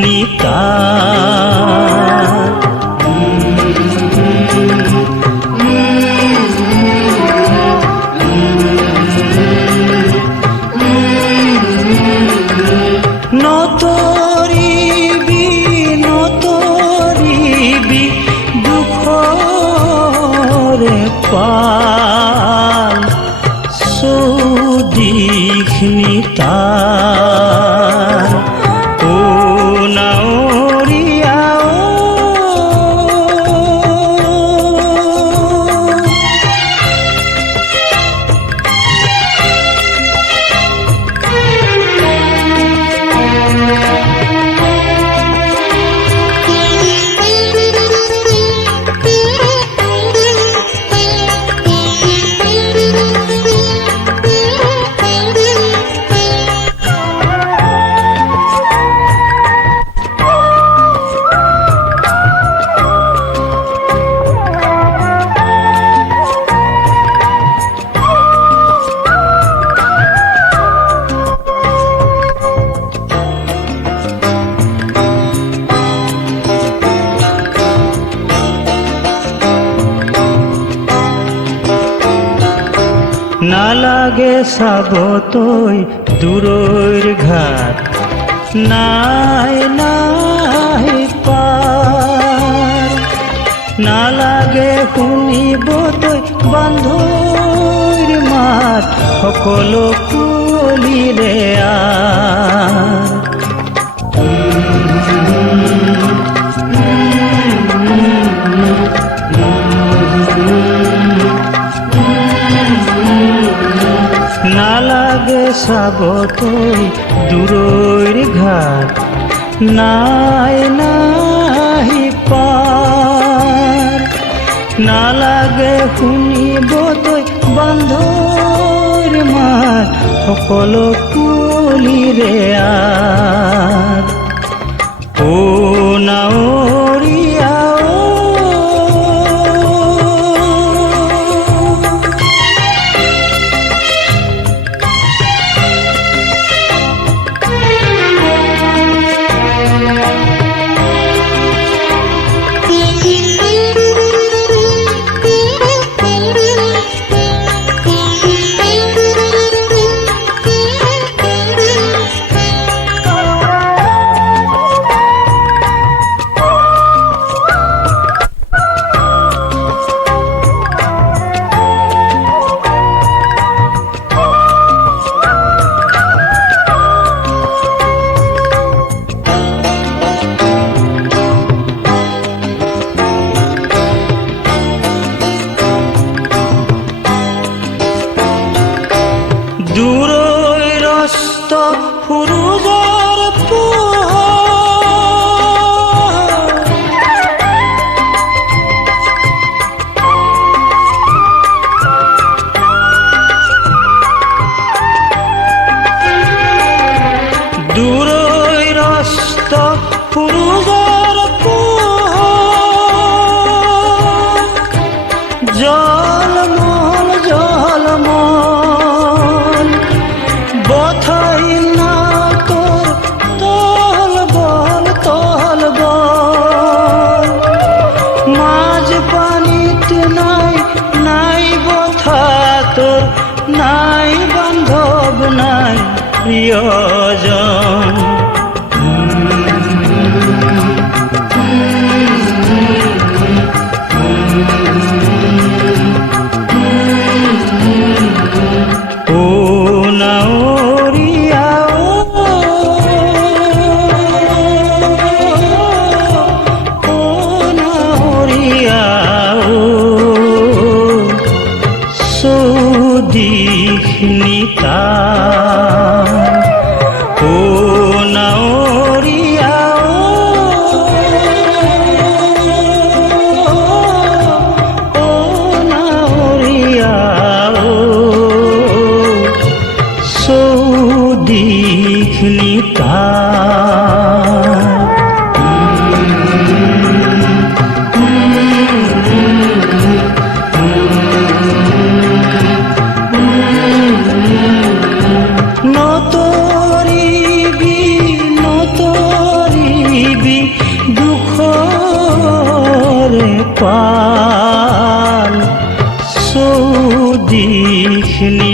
নিতার। নতরিবি নতরিবি দুঃখরে পাল সৌদিখ নিতার। ও নাওরিয়া না লাগে সাবতই দূরৈর ঘাট নাই নাই পার। না লাগে শুনিব তই বান্ধৈৰ মাত সকলো কুলিৰে আৰ। নালাগে চাবতৈ দূৰৈৰ ঘাট নাই নাই পাৰ। নালাগে শুনিব তই বান্ধৈৰ মাত সকলো কুলিৰে আৰ। ও নাৱৰীয়া দূৰৈৰ অস্ত সূৰুযৰ পোহৰ দূৰৈৰ অস্ত সূৰুযৰ পোহৰ জলমল জলমল বথাই না তোর তল বল তল বল। মাঝ পানিত নাই নাই বথা তোর নাই বান্ধব নাই প্রিয়জন। ও নাৱৰীয়া ও নাৱৰীয়া চৌদিশ নিতাৰ। ও देखनी